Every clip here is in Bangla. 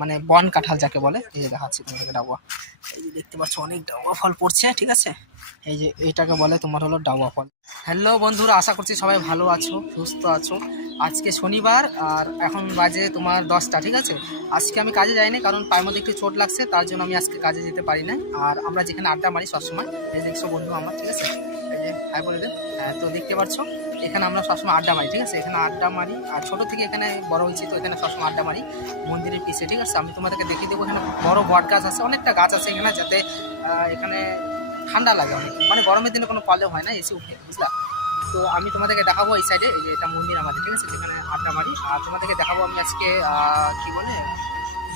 মানে বন কাঁঠাল যাকে বলে। এই যে দেখাচ্ছি তোমাদেরকে ডাউয়া, এই যে দেখতে পাচ্ছ অনেক ডাউয়া ফল পড়ছে, ঠিক আছে। এই যে এইটাকে বলে তোমার হলো ডাউয়া ফল। হ্যালো বন্ধুরা, আশা করছি সবাই ভালো আছো, সুস্থ আছো। আজকে শনিবার আর এখন বাজে তোমার 10টা, ঠিক আছে। আজকে আমি কাজে যাইনি কারণ পায়ের মধ্যে একটু চোট লাগছে, তার জন্য আমি আজকে কাজে যেতে পারি না। আর আমরা যেখানে আড্ডা মারি সবসময়, এই দেখছো বন্ধু আমার, ঠিক আছে, এই যে হাই বলে দেন। হ্যাঁ, তো দেখতে পাচ্ছ এখানে আমরা সবসময় আড্ডা মারি, ঠিক আছে। এখানে আড্ডা মারি আর ছোটো থেকে এখানে বড় হয়েছি, তো এখানে সবসময় আড্ডা মারি মন্দিরের পিছে, ঠিক আছে। আমি তোমাদেরকে দেখিয়ে দেবো, এখানে বড় বট গাছ আছে, অনেকটা গাছ আছে এখানে, যাতে এখানে ঠান্ডা লাগে অনেক, মানে গরমের দিনে কোনো প্রবলেম হয় না, এসি উঠে, বুঝলা। তো আমি তোমাদেরকে দেখাবো এই সাইডে, এই যে এটা মন্দির আমাদের, ঠিক আছে, যেখানে আড্ডা মারি। আর তোমাদেরকে দেখাবো আমি আজকে কি বলে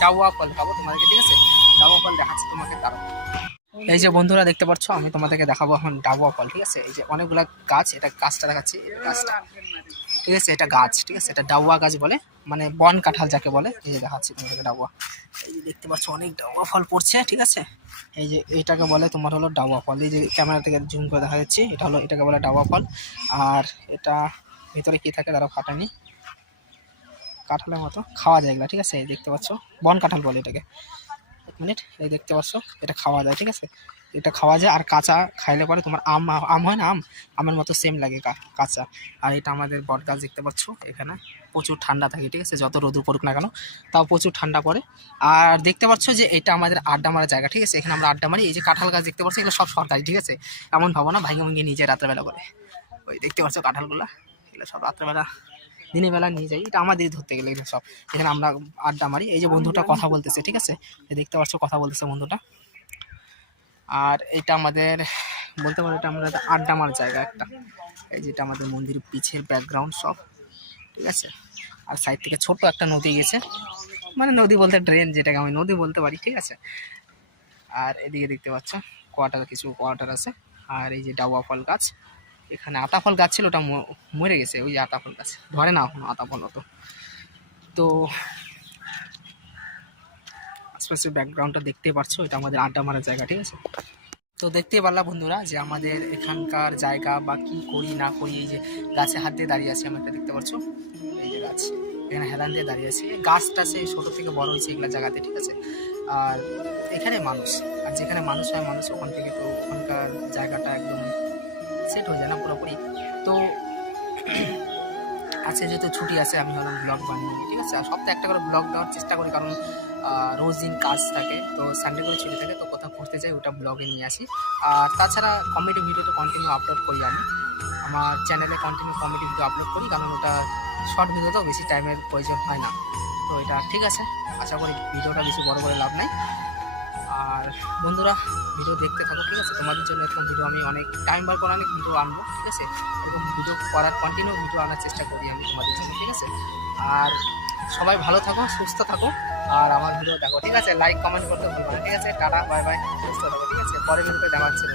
ডাউয়া ফল দেখাবো তোমাদেরকে, ঠিক আছে। ডাউয়া ফল দেখাচ্ছি তোমাকে তারও। এই যে বন্ধুরা দেখতে পাচ্ছ, আমি তোমাদেরকে দেখাবো এখন ডাউয়া ফল, ঠিক আছে। এই যে অনেকগুলা গাছ, এটা গাছটা দেখাচ্ছি, গাছটা, ঠিক আছে, এটা গাছ, ঠিক আছে, এটা ডাউয়া গাছ বলে, মানে বন কাঁঠাল যাকে বলে। এই যে দেখাচ্ছি তোমাদেরকে ডাউয়া, এই যে দেখতে পাচ্ছ অনেক ডাউয়া ফল পড়ছে, ঠিক আছে। এই যে এইটাকে বলে তোমার হলো ডাউয়া ফল, এই যে ক্যামেরা থেকে জুম করে দেখা যাচ্ছে, এটা হলো, এটাকে বলে ডাউয়া ফল। আর এটা ভিতরে কি থাকে তারা ফাটানি, কাঁঠালের মতো খাওয়া যায় এগুলা, ঠিক আছে। এই দেখতে পাচ্ছ বন কাঁঠাল বলে এটাকে। এক মিনিট, এই দেখতে পাচ্ছ এটা খাওয়া যায়, ঠিক আছে, এটা খাওয়া যায়। আর কাঁচা খাইলে পরে তোমার আম আম হয় না, আমের মতো সেম লাগে কাঁচা। আর এটা আমাদের বট গাছ দেখতে পাচ্ছ, এখানে প্রচুর ঠান্ডা থাকে, ঠিক আছে, যত রোদ পড়ুক না কেন তাও প্রচুর ঠান্ডা পড়ে। আর দেখতে পাচ্ছ যে এটা আমাদের আড্ডা মারার জায়গা, ঠিক আছে, এখানে আমরা আড্ডা মারি। এই যে কাঁঠাল গাছ দেখতে পাচ্ছ, এগুলো সব সরকারি, ঠিক আছে, এমন ভাবো না ভাইঙ্গে ভাঙ্গে নিয়ে যায় রাত্রেবেলা করে। ওই দেখতে পাচ্ছ কাঁঠালগুলো, এগুলো সব রাত্রেবেলা দিনের বেলা নিয়ে যাই, এটা আমাদের ধরতে গেলে এগুলো সব। এখানে আমরা আড্ডা মারি। এই যে বন্ধুটা কথা বলতেছে, ঠিক আছে, দেখতে পাচ্ছ কথা বলতেছে বন্ধুটা। আর এটা আমাদের বলতে পারো এটা আমরা আড্ডা মারার জায়গা একটা। এই যেটা আমাদের মন্দিরের পিছের ব্যাকগ্রাউন্ড সব, ঠিক আছে। আর সাইড থেকে ছোট একটা নদী গেছে, মানে নদী বলতে ড্রেন, যেটাকে আমি নদী বলতে পারি, ঠিক আছে। আর এদিকে দেখতে পাচ্ছ কিছু কোয়ার্টার আছে। আর এই যে ডাউয়া ফল গাছ, এখানে আতা ফল গাছ ছিল, ওটা মরে গেছে, ওই যে আতা ফল গাছ ধরে না এখন আতা ফল অত। তো আশপাশের ব্যাকগ্রাউন্ডটা দেখতে পাচ্ছ, এটা আমাদের আড্ডা মারার জায়গা, ঠিক আছে। তো দেখতে পারলাম বন্ধুরা যে আমাদের এখানকার জায়গা বা কী করি না করি। এই যে গাছে হাত দিয়ে দাঁড়িয়ে আছি, আমি একটা দেখতে পাচ্ছ, এই যে গাছ, এখানে হেলান দিয়ে দাঁড়িয়ে আছি। গাছটা সে ছোটো থেকে বড় হয়েছে এগুলো জায়গাতে, ঠিক আছে। আর এখানে মানুষ, আর যেখানে মানুষ হয় মানুষ, ওখান থেকে তো ওখানকার জায়গাটা একদম সেট হয়ে যায় না পুরোপুরি। তো আজকে যেহেতু ছুটি আছে, আমি ভাবলাম ব্লগ বানিয়ে, ঠিক আছে। আর সপ্তাহে একটা করে ব্লগ দেওয়ার চেষ্টা করি, কারণ রোজ দিন কাজ থাকে, তো সানডে করে ছুটি থাকে, তো কোথাও ঘুরতে যাই ওটা ব্লগে নিয়ে আসি। আর তাছাড়া কমেডি ভিডিও তো কন্টিনিউ আপলোড করি আমি আমার চ্যানেলে, কন্টিনিউ কমেডি ভিডিও আপলোড করি, কারণ ওটা শর্ট ভিডিও তো বেশি টাইমের প্রয়োজন হয় না। তো এটা ঠিক আছে, আশা করি ভিডিওটা বেশি বড় করে লাভ নাই। আর বন্ধুরা ভিডিও দেখতে থাকো, ঠিক আছে, তোমাদের জন্য এরকম ভিডিও আমি অনেক টাইম বার করে অনেক ভিডিও আনবো, ঠিক আছে। এরকম ভিডিও করার কন্টিনিউ ভিডিও আনার চেষ্টা করি আমি তোমাদের জন্য, ঠিক আছে। আর সবাই ভালো থাকো, সুস্থ থাকো, আর আমার ভিডিও দেখো, ঠিক আছে। লাইক কমেন্ট করতে ভুলবে না, ঠিক আছে। টাটা, বাই বাই, সুস্থ থাকো, ঠিক আছে। পরের ভিডিওতে দেখা হচ্ছে।